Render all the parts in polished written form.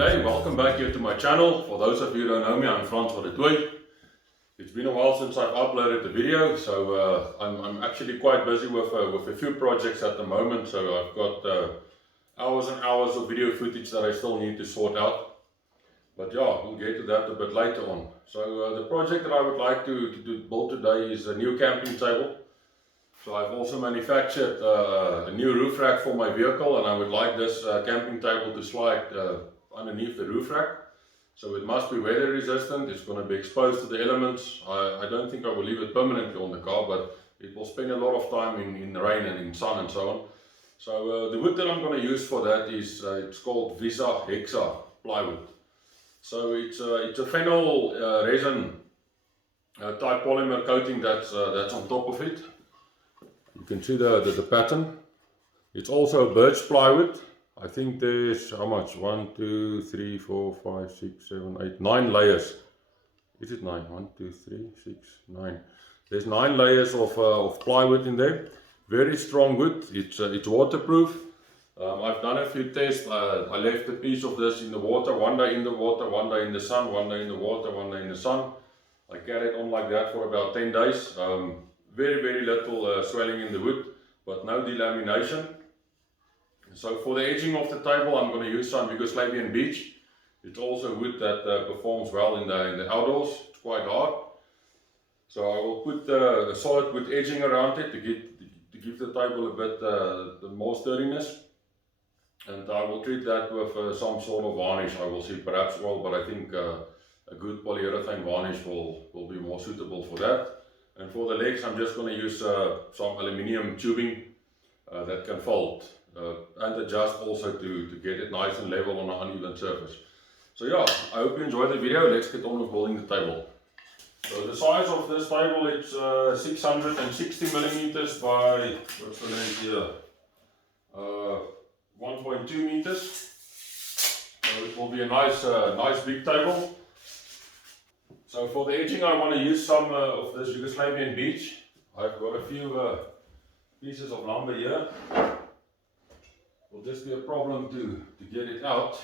G'day, welcome back here to my channel. For those of you who don't know me, I'm Frans van der Toy. It's been a while since I've uploaded the video, so I'm actually quite busy with a few projects at the moment. So I've got hours and hours of video footage that I still need to sort out. But yeah, we'll get to that a bit later on. So the project that I would like to build today is a new camping table. So I've also manufactured a new roof rack for my vehicle, and I would like this camping table to slide underneath the roof rack. So it must be weather resistant, it's going to be exposed to the elements. I don't think I will leave it permanently on the car, but it will spend a lot of time in the rain and in sun and so on. So the wood that I'm going to use for that is it's called Wisa Hexa plywood. So it's a phenol resin type polymer coating that's on top of it. You can see the pattern. It's also birch plywood. I think there's how much? 1, 2, 3, 4, 5, 6, 7, 8, 9 layers. Is it 9? 1, 2, 3, 6, 9. There's 9 layers of plywood in there. Very strong wood. It's waterproof. I've done a few tests. I left a piece of this in the water. One day in the water, one day in the sun, one day in the water, one day in the sun. I carried on like that for about 10 days. Very little swelling in the wood, but no delamination. So for the edging of the table, I'm going to use some Yugoslavian beech. It's also wood that performs well in the outdoors. It's quite hard. So I will put a solid wood edging around it to give the table a bit more sturdiness. And I will treat that with some sort of varnish. I will see perhaps oil, but I think a good polyurethane varnish will be more suitable for that. And for the legs, I'm just going to use some aluminium tubing that can fold and adjust also to get it nice and level on an uneven surface. So yeah, I hope you enjoy the video. Let's get on with building the table. So the size of this table, it's 660 millimeters by, what's the length here? 1.2 meters. So it will be a nice big table. So for the edging, I want to use some of this Yugoslavian beech. I've got a few pieces of lumber here. It will just be a problem to get it out.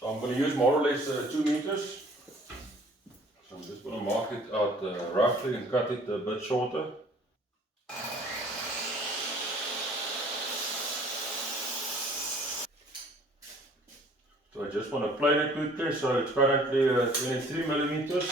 So I'm going to use more or less 2 meters. So I'm just going to mark it out roughly and cut it a bit shorter. So I just want to plane it quickly. So it's currently 23 millimeters.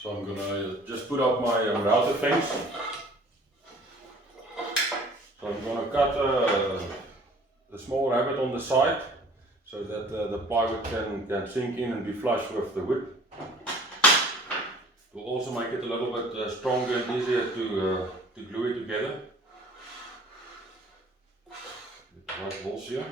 So I'm going to just put up my router fence. So I'm going to cut a small rabbet on the side so that the plywood can sink in and be flush with the wood. It will also make it a little bit stronger and easier to glue it together. right holes here.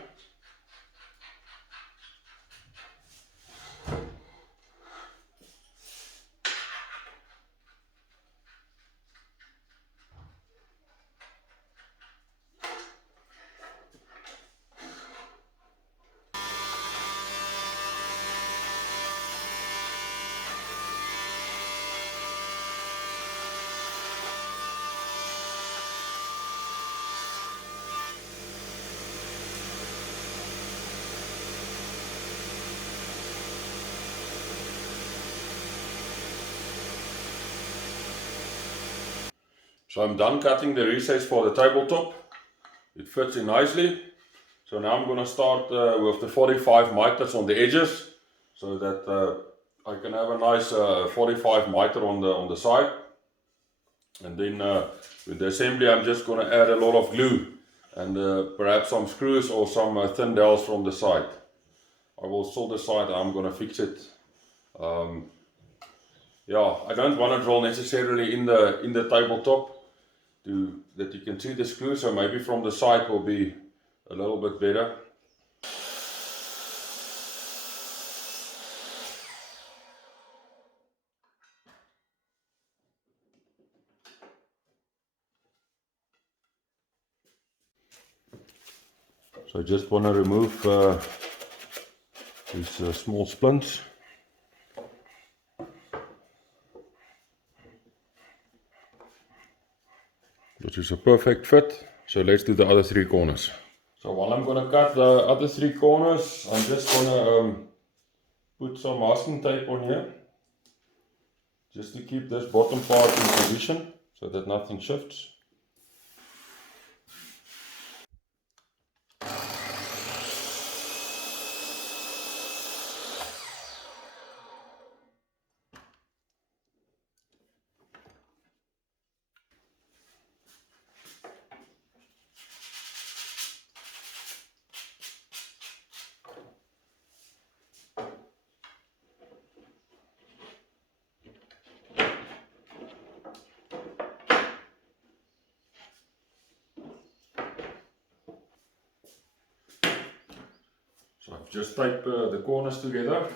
So I'm done cutting the recess for the tabletop. It fits in nicely. So now I'm going to start with the 45 miters on the edges, so that I can have a nice 45 miter on the side. And then with the assembly I'm just going to add a lot of glue and perhaps some screws or some thin dowels from the side. I will still decide how I'm going to fix it. Yeah, I don't want to drill necessarily in the tabletop that you can see the screw, so maybe from the side will be a little bit better. So I just want to remove these small splints. Which is a perfect fit. So let's do the other three corners. So while I'm going to cut the other three corners, I'm just going to put some masking tape on here, just to keep this bottom part in position so that nothing shifts. So I've just taped the corners together.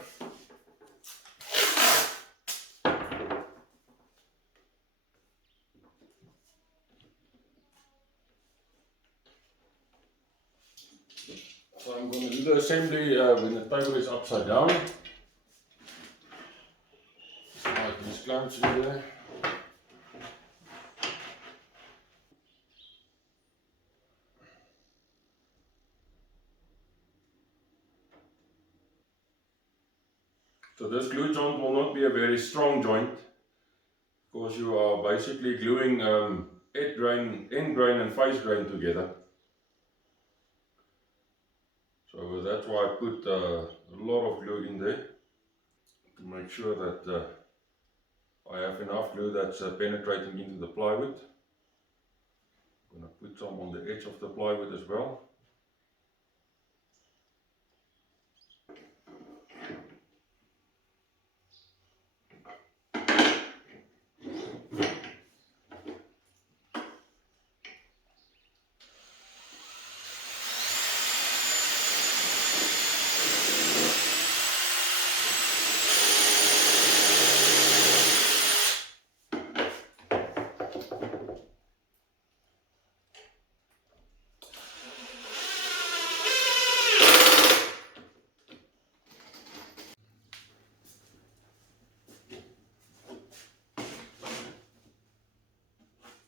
So I'm going to do the assembly when the table is upside down. Like these clamps in there. So this glue joint will not be a very strong joint, because you are basically gluing end grain and face grain together. So that's why I put a lot of glue in there, to make sure that I have enough glue that's penetrating into the plywood. I'm going to put some on the edge of the plywood as well.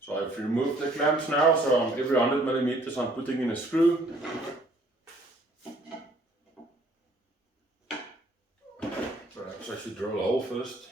So I've removed the clamps now, so every 100 millimeters I'm putting in a screw. Perhaps I should drill a hole first.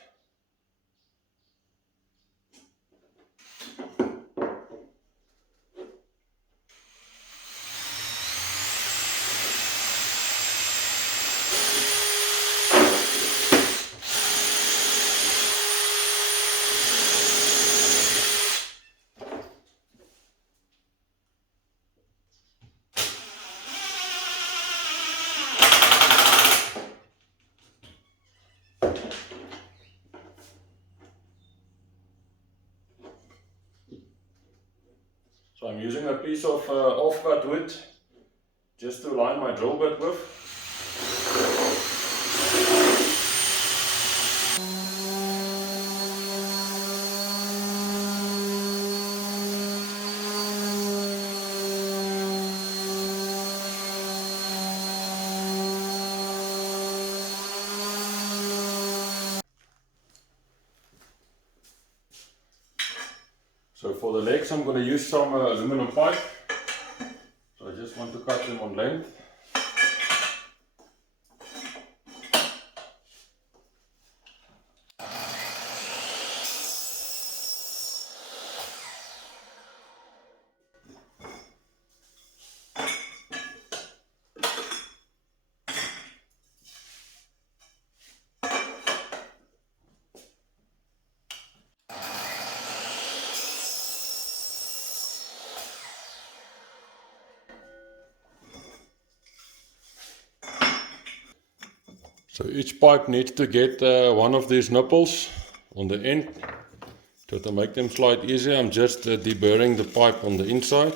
So I'm using a piece of off-cut wood just to align my drill bit with. So for the legs I'm going to use some aluminum pipe. So I just want to cut them on length. So each pipe needs to get one of these nipples on the end. So to make them slide easier, I'm just deburring the pipe on the inside.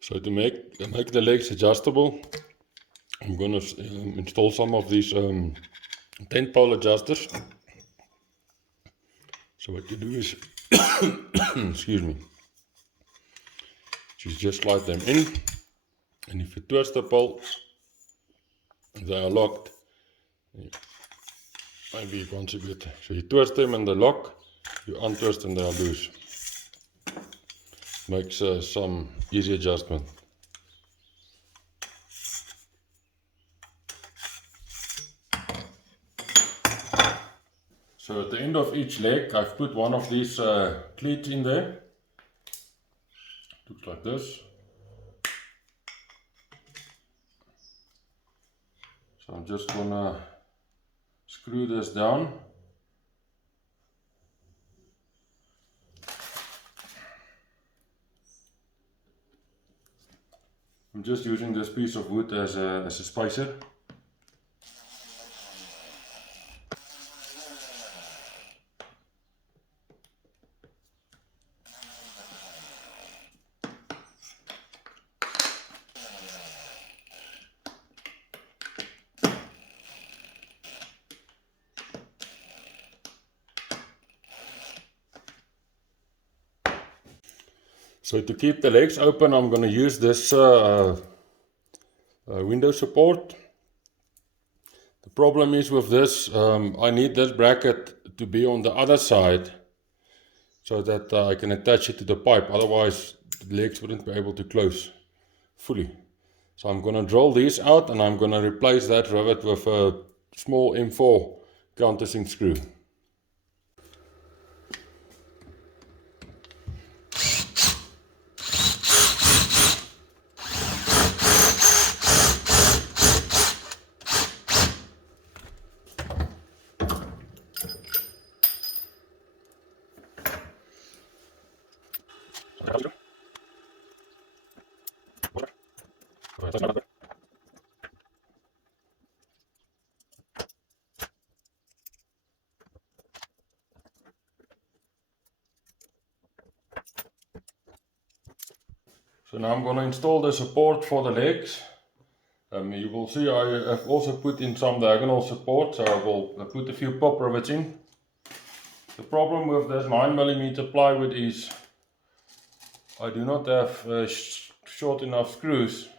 So to make the legs adjustable, I'm going to install some of these 10-pole adjusters. So what you do is, excuse me, you just slide them in, and if you twist the pole, they are locked. Maybe you can't see it. So you twist them and they lock, you untwist and they are loose. Makes some easy adjustment. So at the end of each leg I've put one of these cleats in there. Looks like this. So I'm just gonna screw this down. I'm just using this piece of wood as a spacer. So to keep the legs open, I'm going to use this window support. The problem is with this, I need this bracket to be on the other side so that I can attach it to the pipe, otherwise the legs wouldn't be able to close fully. So I'm going to drill these out and I'm going to replace that rivet with a small M4 countersink screw. So now I'm going to install the support for the legs. You will see I have also put in some diagonal support, so I will put a few pop rivets in. The problem with this 9mm plywood is I do not have short enough screws.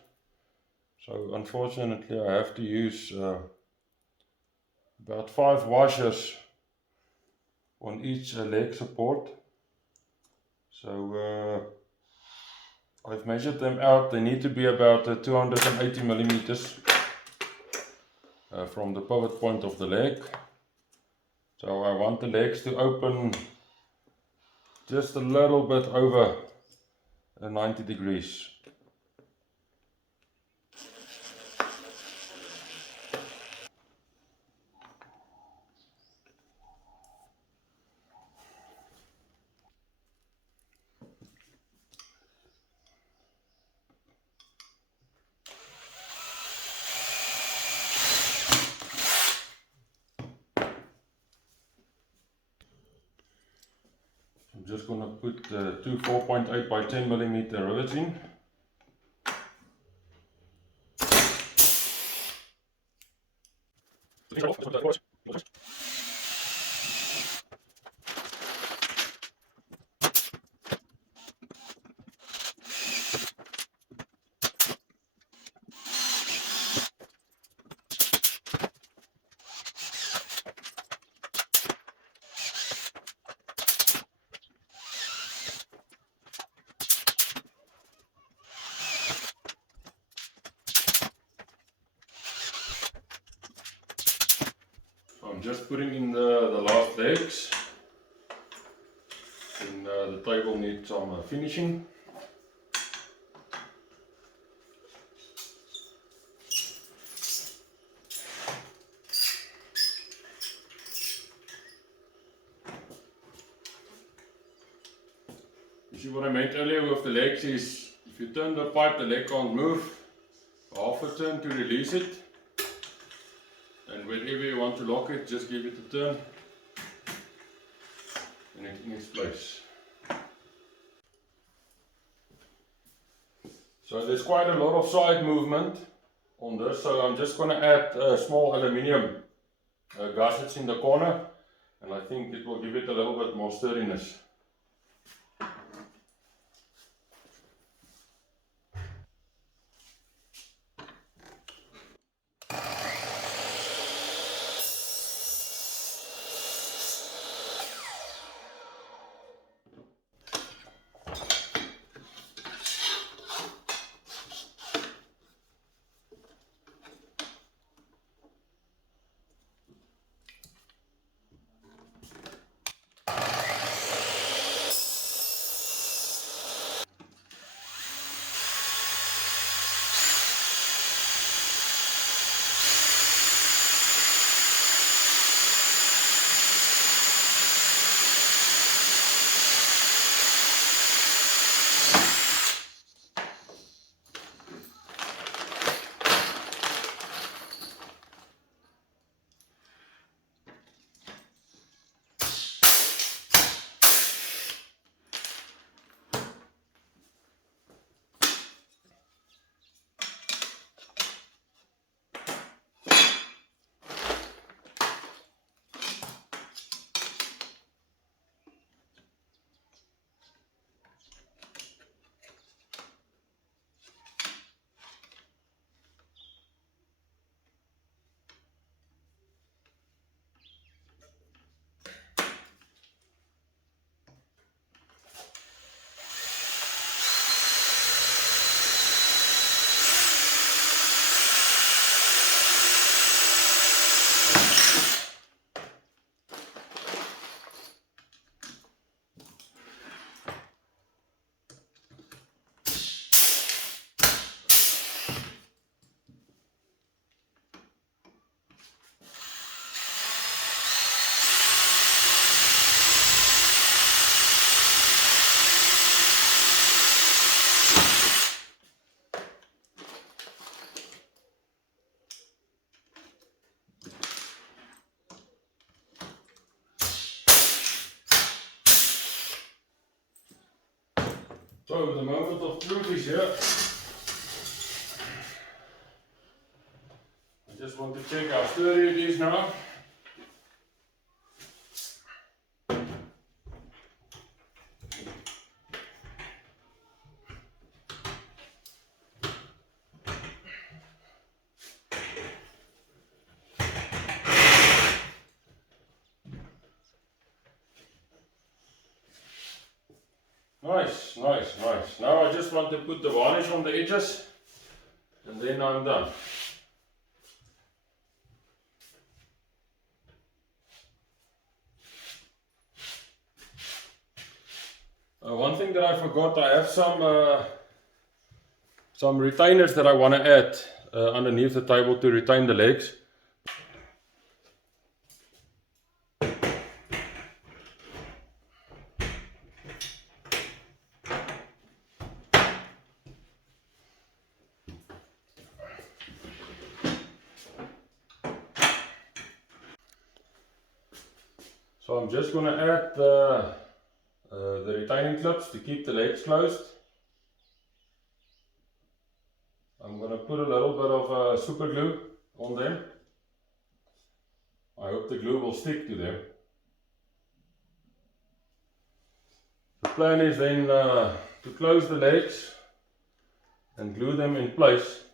So unfortunately I have to use about 5 washers on each leg support. So I've measured them out. They need to be about 280mm from the pivot point of the leg. So I want the legs to open just a little bit over 90 degrees. I'm just going to put two 4.8 by 10 millimeter rivets in. I'm just putting in the last legs, and the table needs some finishing. You see what I meant earlier with the legs is, if you turn the pipe, the leg can't move. Half a turn to release it. And whenever you want to lock it, just give it a turn and it's in its place. So there's quite a lot of side movement on this, so I'm just going to add small aluminium gussets in the corner, and I think it will give it a little bit more sturdiness. So the moment of truth is here. I just want to check how sturdy it is now. Nice, nice, nice. Now I just want to put the varnish on the edges and then I'm done. One thing thing that I forgot, I have some retainers that I want to add underneath the table to retain the legs. So I'm just going to add the retaining clips to keep the legs closed. I'm going to put a little bit of super glue on them. I hope the glue will stick to them. The plan is then to close the legs and glue them in place.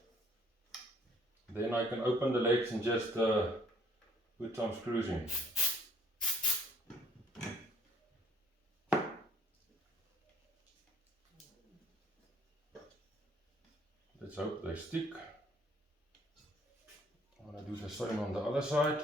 Then I can open the legs and just put some screws in. Let's hope they stick. I'm going to do the same on the other side.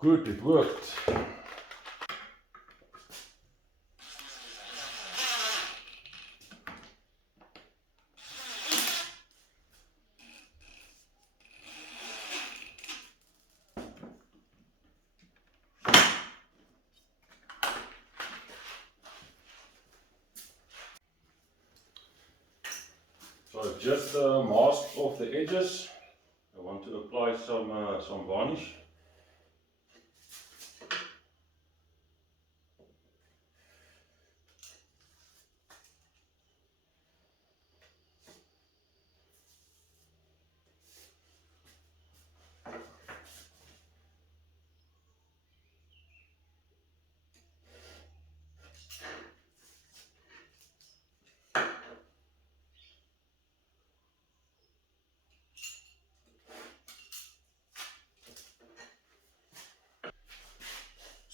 Good, it worked. So I've just masked off the edges. I want to apply some varnish.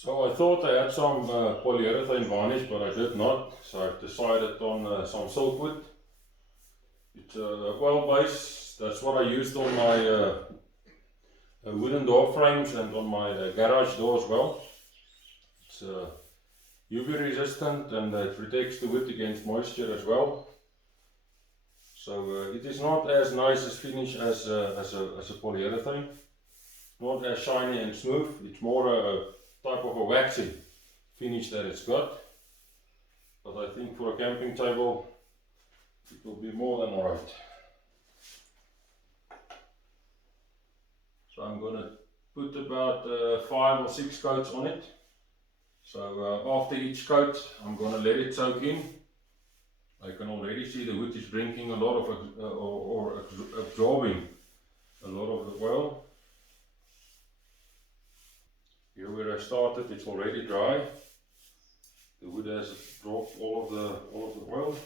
So I thought I had some polyurethane varnish, but I did not. So I've decided on some silk wood. It's a oil base. That's what I used on my wooden door frames and on my garage door as well. It's UV resistant and it protects the wood against moisture as well. So it is not as nice as finish as a polyurethane. Not as shiny and smooth. It's more a type of a waxy finish that it's got. But I think for a camping table it will be more than alright. So I'm going to put about 5 or 6 coats on it. So after each coat I'm going to let it soak in. I can already see the wood is drinking a lot of or absorbing a lot of the oil. Here where I started, it's already dry. The wood has dropped all of the oil.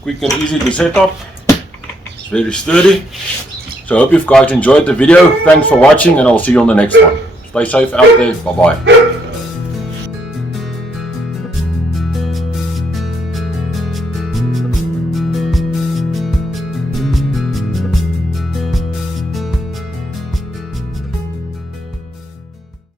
Quick and easy to set up. It's very sturdy. So I hope you guys enjoyed the video. Thanks for watching and I'll see you on the next one. Stay safe out there. Bye bye.